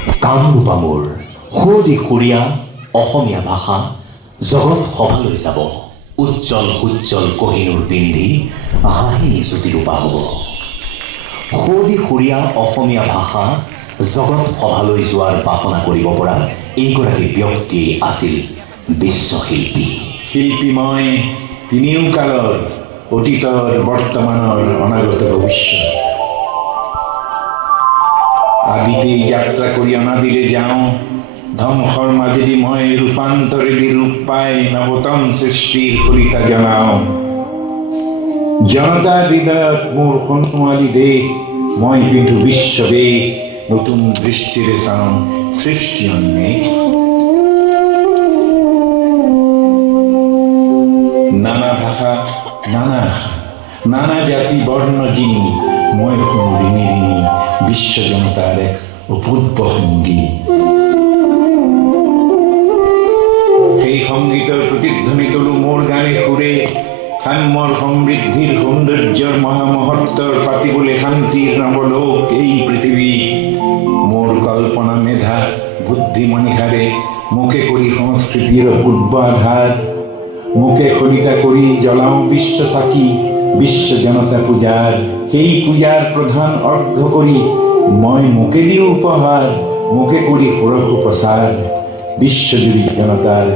কামৰূপা মোৰ সুদি সুৰীয়া অসমীয়া ভাষা জগত সভালৈ যাব। উজ্জ্বল সুজ্জ্বল কহিনুৰ পিন্ধি হাঁহি জ্যোতিৰূপা হ'ব। সুদি সুৰীয়া অসমীয়া ভাষা জগত সভালৈ যোৱাৰ বাসনা কৰিব পৰা এইগৰাকী ব্যক্তি আছিল বিশ্বশিল্পী। শিল্পী মই তিনিও কালৰ, অতীতৰ, বৰ্তমানৰ, অনাগত ভৱিষ্যত। আদিতেই যাত্ৰা কৰি অনাদিলে যাওঁ, ধ্বংসৰ মাজেদি মই ৰূপান্তৰেদি ৰূপ পাই নৱতম সৃষ্টিৰ সৰিতা জনাওঁ। জনতাৰ হৃদয়ত মোৰ সোণোৱালী দেশ, মই পিন্ধো বিশ্ববেশ, নতুন দৃষ্টিৰে চাওঁ সৃষ্টি অন্বেষ। নানা ভাষা, নানা আশা, নানা জাতি বৰ্ণ যিনি, মই শুনো ঋণী ঋণী বিশ্ব জনতাৰ এক অপূৰ্ব সংগী। সেই সংগীতৰ প্ৰতিধ্বনি তোলো মোৰ গানে সুৰে, সাম্যৰ সমৃদ্ধিৰ সৌন্দৰ্যৰ মহামহত্বৰ পাতিবলৈ শান্তিৰ নৱলোক এই পৃথিৱী। মোৰ কল্পনা মেধা বুদ্ধি মনীষাৰে মোকে কৰি সংস্কৃতিৰ পূৰ্ব আধাৰ, মোকে খৰিতা কৰি জ্বলাওঁ বিশ্ব চাকি, বিশ্ব জনতা পূজাৰ। সেই পূজাৰ প্ৰধান অৰ্ঘ্য কৰি মই মোকে দিওঁ উপহাৰ, মোকে কৰি ষোড়শ প্ৰচাৰ। বিশ্বজুৰি জনতাৰ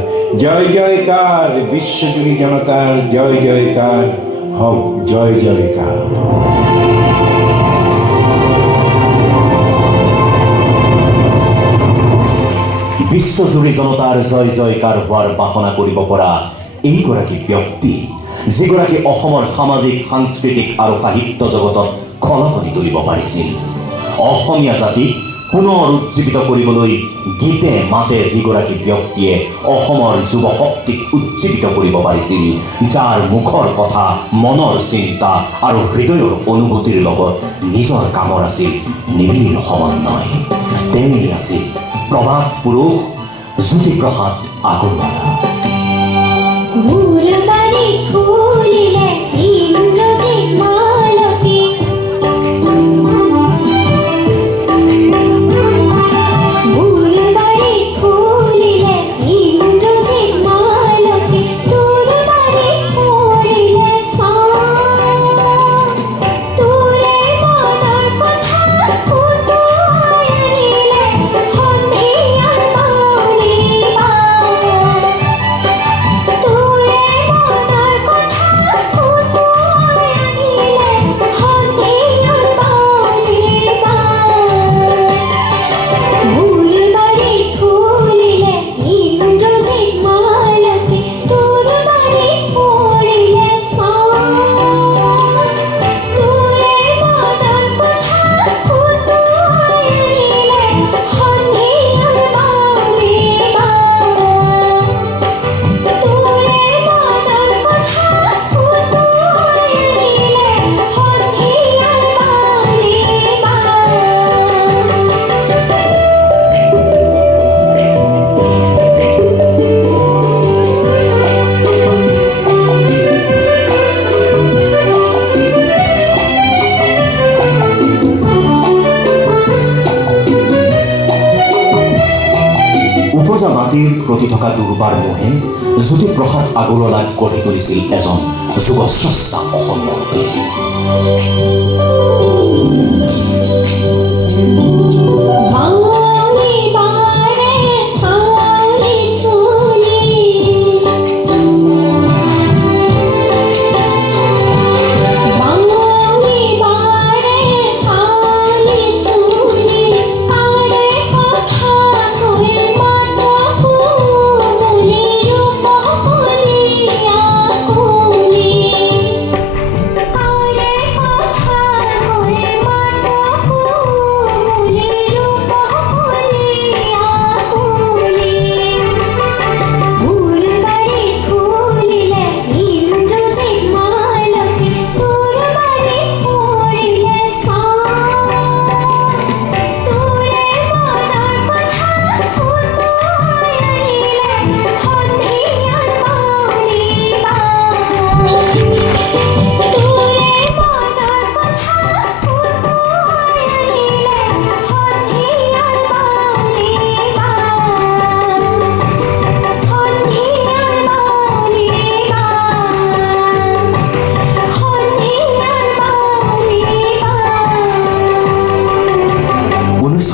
জয় জয়কাৰ, বিশ্বজুৰি জনতাৰ জয় জয়কাৰ, হওক জয় জয়কাৰ। বিশ্বজুৰি জনতাৰ জয় জয়কাৰ হোৱাৰ বাসনা কৰিব পৰা এইগৰাকী ব্যক্তি, যিগৰাকী অসমৰ সামাজিক সাংস্কৃতিক আৰু সাহিত্য জগতত খলকনি তুলিব পাৰিছিল। অসমীয়া জাতিক পুনৰ উজ্জীৱিত কৰিবলৈ গীতে মাতে যিগৰাকী ব্যক্তিয়ে অসমৰ যুৱ শক্তিক উজ্জীৱিত কৰিব পাৰিছিল, যাৰ মুখৰ কথা, মনৰ চিন্তা আৰু হৃদয়ৰ অনুভূতিৰ লগত নিজৰ কামৰ আছিল নিবিড় সমন্বয়। তেৱেই আছিল প্ৰবাদ পুৰুষ জ্যোতিপ্ৰসাদ আগৰৱালা। মাটিৰ প্ৰতি থকা দুৰ্বাৰ মোহে জ্যোতিপ্ৰসাদ আগৰৱালাক গঢ়ি তুলিছিল এজন যুগস্ৰষ্টা অসমীয়া ৰূপে।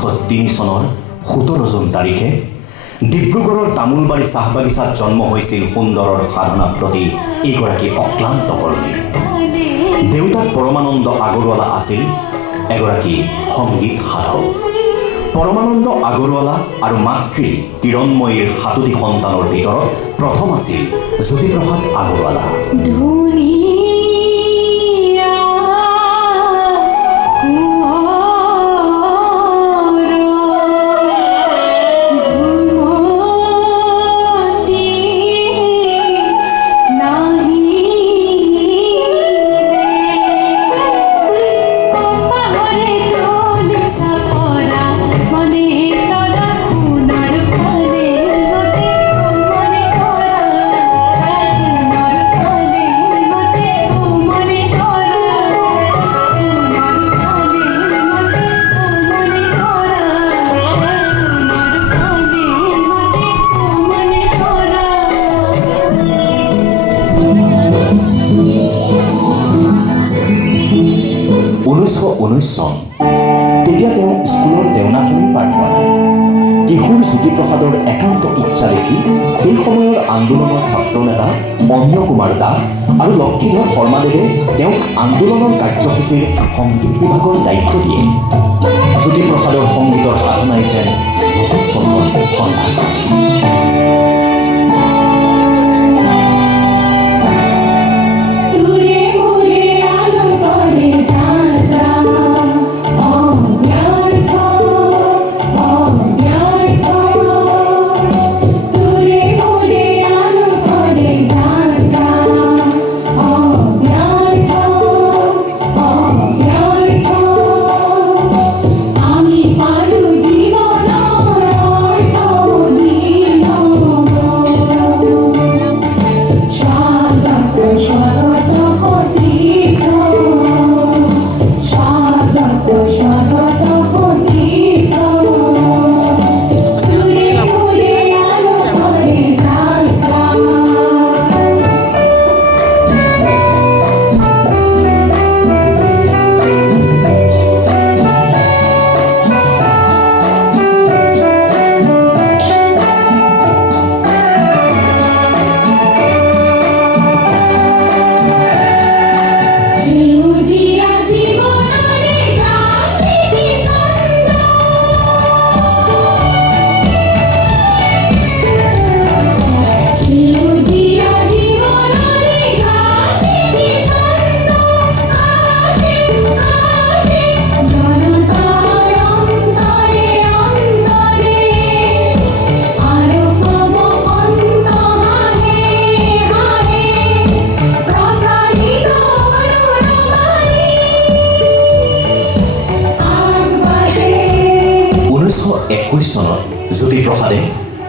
1903 চনৰ 17 জুন তাৰিখে ডিব্ৰুগড়ৰ তামোলবাৰী চাহ বাগিচাত জন্ম হৈছিল সুন্দৰৰ সাধনাৰ প্ৰতি এইগৰাকী অক্লান্ত কৰ্মী। দেউতাক পৰমানন্দ আগৰৱালা আছিল এগৰাকী সংগীত সাধক। পৰমানন্দ আগৰৱালা আৰু মাতৃ কিৰণময়ীৰ 7টি সন্তানৰ ভিতৰত প্ৰথম আছিল জ্যোতিপ্ৰসাদ আগৰৱালা। চন তেতিয়া তেওঁ স্কুলৰ দেওনাখনি পাৰ হোৱা নাই। কিশোৰ জ্যোতিপ্ৰসাদৰ একান্ত ইচ্ছা দেখি সেই সময়ৰ আন্দোলনৰ ছাত্ৰ নেতা অন্য কুমাৰ দাস আৰু লক্ষ্মীধৰ শৰ্মাদেৱে তেওঁক আন্দোলনৰ কাৰ্যসূচীৰ সংগীত বিভাগৰ দায়িত্ব দিয়ে। জ্যোতিপ্ৰসাদৰ সংগীতৰ সাধনাই যেন নতুন পথৰ সন্ধান কৰে। চনত জ্যোতিপ্ৰসাদে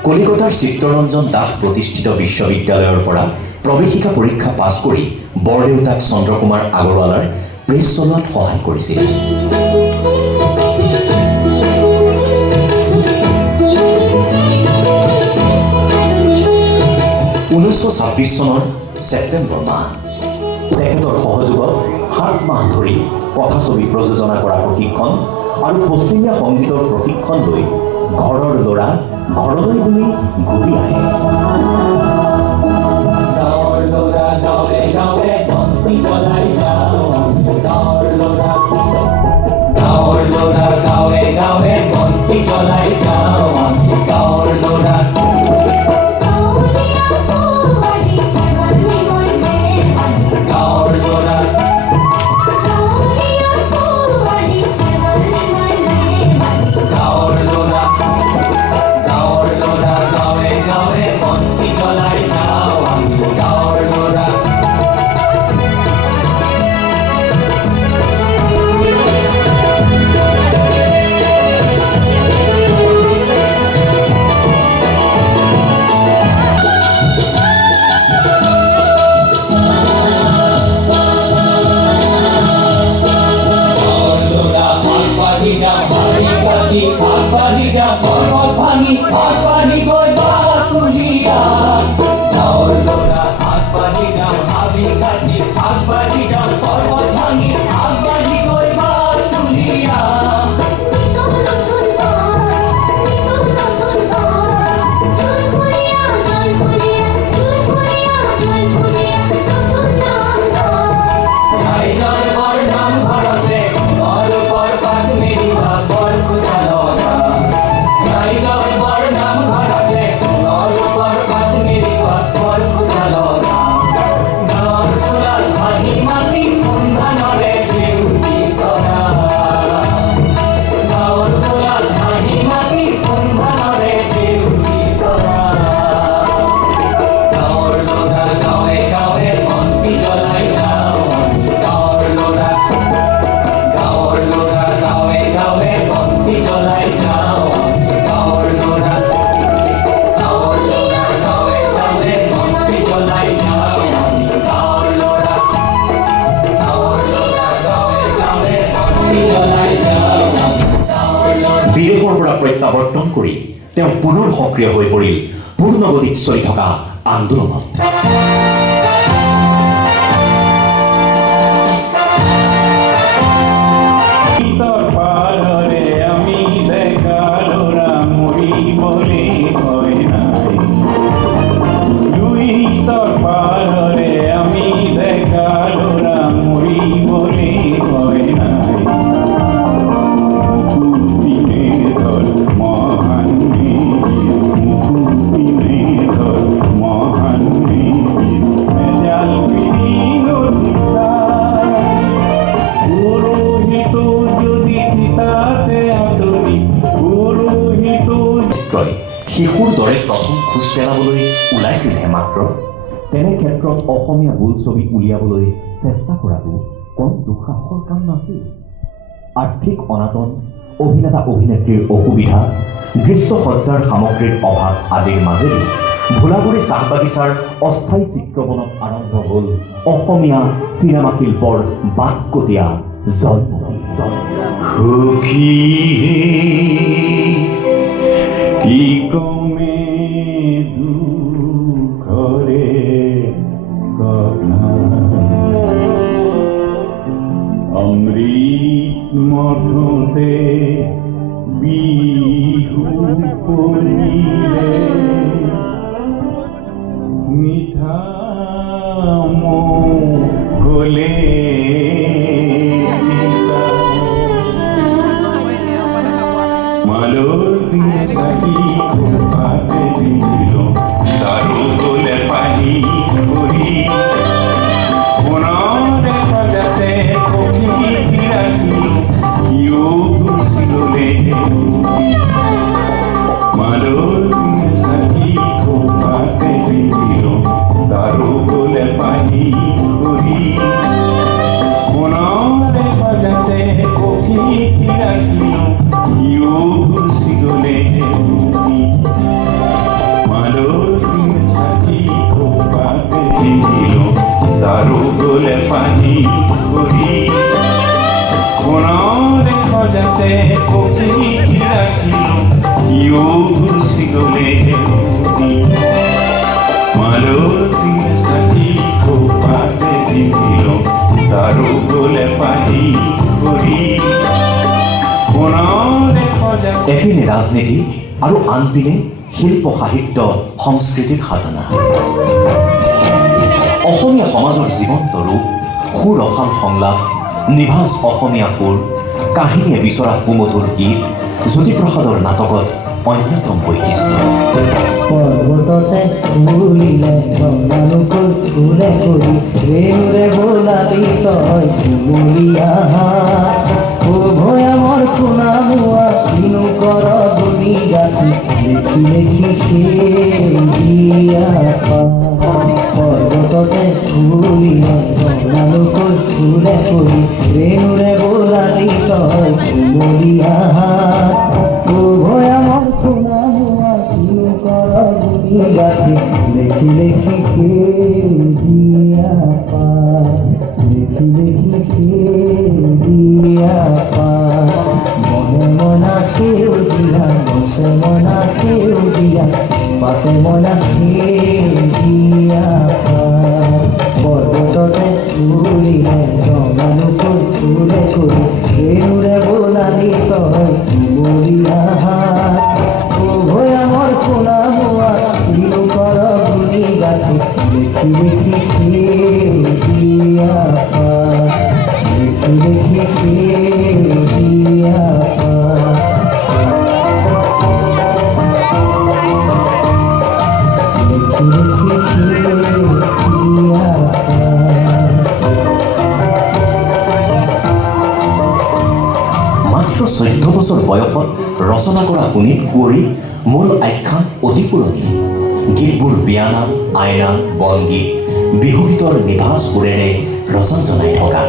কলিকতাৰ চিত্তৰঞ্জন দাস প্ৰতিষ্ঠিত বিশ্ববিদ্যালয়ৰ পৰা প্ৰৱেশিকা পৰীক্ষা পাছ কৰি বৰদেউতাক চন্দ্ৰকুমাৰ আগৰৱালাৰ প্ৰেছ চলোৱাত সহায় কৰিছিল। 1926 চনৰ ছেপ্টেম্বৰ মাহ তেখেতৰ সহযোগত 7 মাহ ধৰি কথাছবি প্ৰযোজনা কৰা প্ৰশিক্ষণ আৰু পশ্চিমীয়া সংগীতৰ প্ৰশিক্ষণ লৈ ঘৰৰ ল'ৰা ঘৰলৈ বুলি ঘূৰি আহে। প্ৰত্যাৱৰ্তন কৰি তেওঁ পুনৰ সক্ৰিয় হৈ পৰিল পূৰ্ণগতিত চলি থকা আন্দোলনত। শিশুৰ দৰে প্ৰথম খোজ পেলাবলৈ ওলাইছিলহে মাত্ৰ তেনে ক্ষেত্ৰত অসমীয়া বোলছবি উলিয়াবলৈ চেষ্টা কৰাটো কম দুঃসাহসৰ কাম নাছিল। আৰ্থিক অনাটন, অভিনেতা অভিনেত্ৰীৰ অসুবিধা, দৃশ্যসজ্জাৰ সামগ্ৰীৰ অভাৱ আদিৰ মাজেদি ভোলাগুৰি চাহ বাগিচাৰ অস্থায়ী চিত্ৰবনত আৰম্ভ হ'ল অসমীয়া চিনেমা শিল্পৰ বাককটীয়া জন্মভূমি। কি কমে দুখৰে কথা, অমৃত মধুতে বিহু পৰিলে, মিঠা গলে সাকি পাতে দিল সারু গোলে পানি করি, মনরে বাজাতে পক্ষী রাখিল ইউ ঘুষিলে মালোর সাকি পাতে দিল সারু গোলে পানি করি, মনরে বাজাতে পক্ষী রাখিল ইউ ঘুষিলে গোলে পানি করি, কোনরে খজাতে পক্ষী রাখিল ইউ ঘুষি গলে মালতী সাথী খোপাতে দিল তারু গোলে পানি করি, কোনরে খজাতে। এপিনে ৰাজনীতি আৰু আনপিনে শিল্প সাহিত্য সংস্কৃতিৰ সাধনা। অসমীয়া সমাজৰ জীৱন্ত ৰূপ, সুৰসাল সংলাপ, নিভাঁজ অসমীয়া সুৰ, কাহিনীয়ে বিচৰা সুমধুৰ গীত জ্যোতিপ্ৰসাদৰ নাটকত অন্যতম বৈশিষ্ট্য। পৰ্বততে ফুলিলে গংগানুকুল ফুলে কৰি ৰেণুৰে বোলাবি তই কুমলীয়া ও ভয়ামৰ সোণা মোৱা কিনো কৰ গুণি গাথি লেখি লেখি সেউজীয়া পৰ্বততে ফুলিলে গংগানুকুল ফুলে কৰি ৰেণুৰে বোলাবি তই কুমলীয়া ও ভয়ামৰ সোণা মোৱা কিনো কৰ গুণি গাথি লেখি লেখি সেউজীয়া লেখি লেখি সেউজীয়া মনে মনা সেউজীয়া গছে মনা সেউজীয়া পাতে মনা সেউজীয়া পৰ্বততে ফুলিলে গংগানুকুল ফুলে কৰি ৰেণুৰে বোলালি তই কুমলীয়া ও ভয়ামৰ সোণা মোৱা কিনো কৰ গুণি গাথি লেখি লেখি সেউজীয়া লেখি লেখি সেউজীয়া লেখি লেখি সেউজীয়া। মাত্ৰ 14 বছৰ বয়সত ৰচনা কৰা শোণিত কুঁৱৰী মূল আখ্যান অতি পুৰণি। গীতবোৰ বিয়ানাম, আইনাম, বনগীত, বিহুগীতৰ নিভাঁজ সুৰেৰে ৰচন জনাই থকা।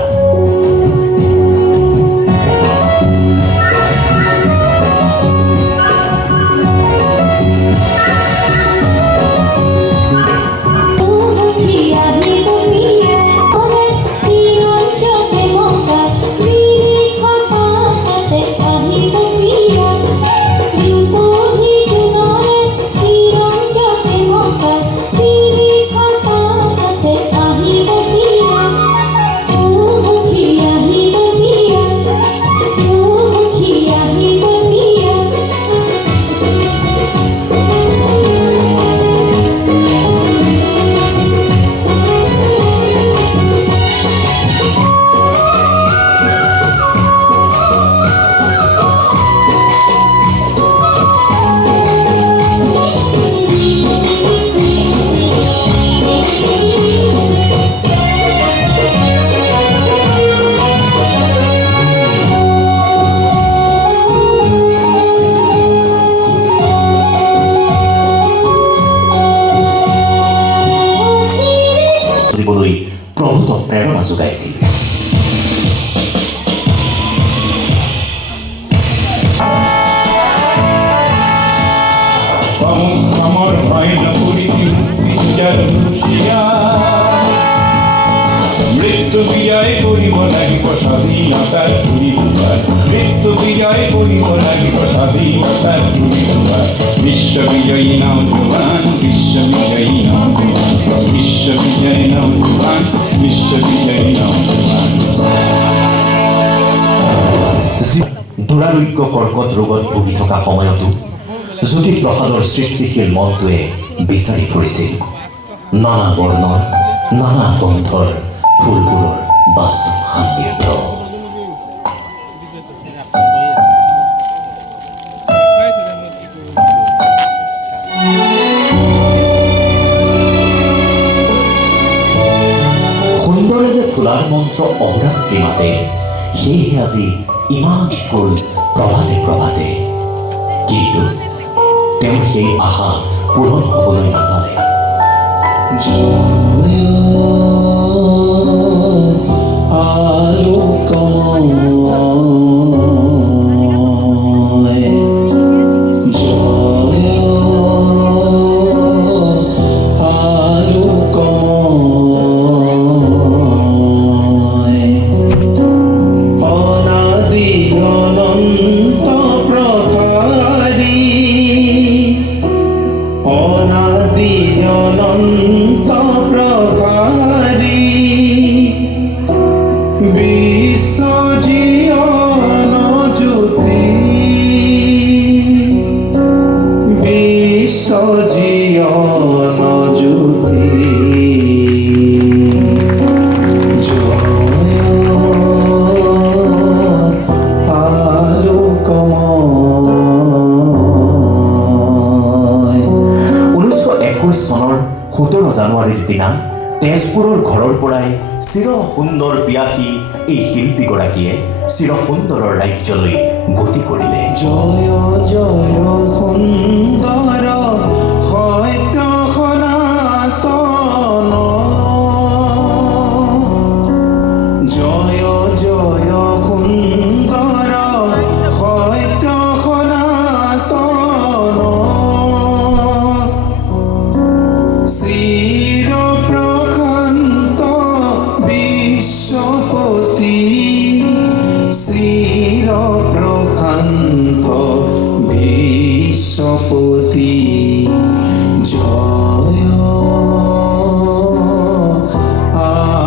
এবাৰ হুঁচিয়াৰ মৃত্যু বিজয় কৰিব লাগিব স্বাধীনতাৰ ঘূৰি-ফুৰাৰ মৃত্যু বিজয় কৰিব লাগিব স্বাধীনতাৰ ঘূৰি-ফুৰাৰ বিশ্ববিজয়ী নৌজোৱান বিশ্ববিজয়ী নৌজোৱান বিশ্ববিজয়ী নৌজোৱান বিশ্ববিজয়ী নৌজোৱান দুৰাৰোগ্য কৰ্কট ৰোগত ভুগি থকা সময়তো জ্যোতিপ্ৰসাদৰ সৃষ্টিশীল মনটোৱে বিচাৰি ফুৰিছিল নানা বৰ্ণৰ নানা গন্ধৰ ফুলবোৰৰ বাস্তৱ সান্নিধ্য। সুন্দৰে যে ফুলাৰ মন্ত্ৰ অহৰাত্ৰি মাতে, সেয়েহে আজি ইমান ফুল প্ৰভাতে প্ৰভাতে, কিন্তু তেওঁৰ সেই আশা পূৰণ হ'বলৈ নাপালে। জানুৱাৰীৰ দিনা তেজপুৰৰ ঘৰৰ পৰাই চিৰ সুন্দৰ বিয়াসী এই শিল্পীগৰাকীয়ে চিৰ সুন্দৰৰ ৰাজ্যলৈ গতি কৰিলে। জয় জয় সুন্দৰ সত্য সনাতন জয় জয় সুন্দৰ সত্য সনাতন বিশ্বপতি জয়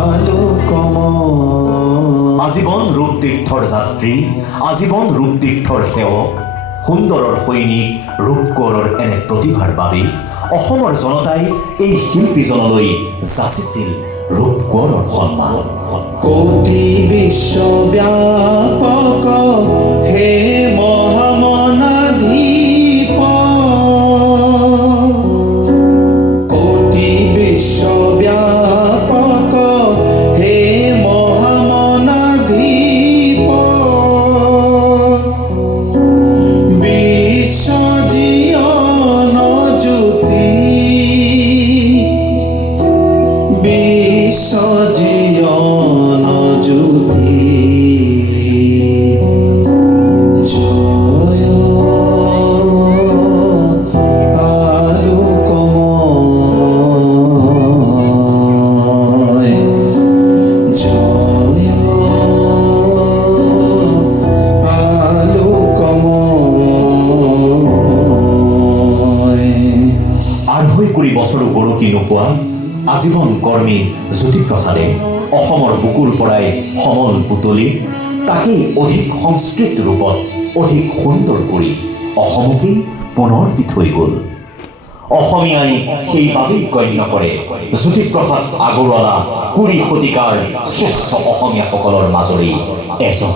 আলোকময়। আজীৱন ৰূপতীৰ্থৰ যাত্ৰী, আজীৱন ৰূপতীৰ্থৰ সেৱক, সুন্দৰৰ সৈনিক ৰূপকোঁৱৰৰ এনে প্ৰতিভাৰ বাবে অসমৰ জনতাই এই শিল্পীজনলৈ যাচিছিল ৰূপকোঁৱৰৰ সন্মান। কোটি বিশ্বব্যাপক হে মহামনাধীপ কোটি বিশ্বব্যাপক হে মহামনাধীপ বিশ্বজীয়ন জ্যোতি বিশ্বজীয়ন জ্যোতি জয় আলোকময় জয় আলোকময়। ২৮ বছৰো গৰকি নোপোৱা আজীৱন কৰ্মী জ্যোতিপ্ৰসাদে অসমৰ বুকুৰ পৰাই সমল পুতলি তাকেই অধিক সংস্কৃত ৰূপত অধিক সুন্দৰ কৰি অসমতেই পুনৰ দি থৈ গ'ল। অসমীয়াই সেইবাবেই গণ্য কৰে জ্যোতিপ্ৰসাদ আগৰৱালা ২০ শতিকাৰ শ্ৰেষ্ঠ অসমীয়াসকলৰ মাজৰেই এজন।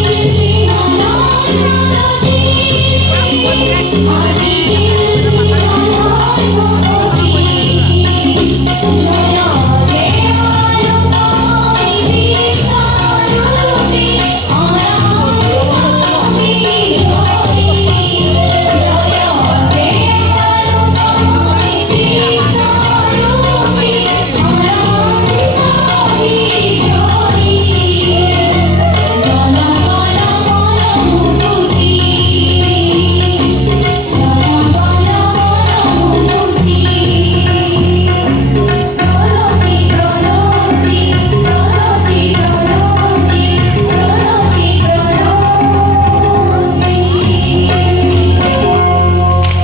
ৰে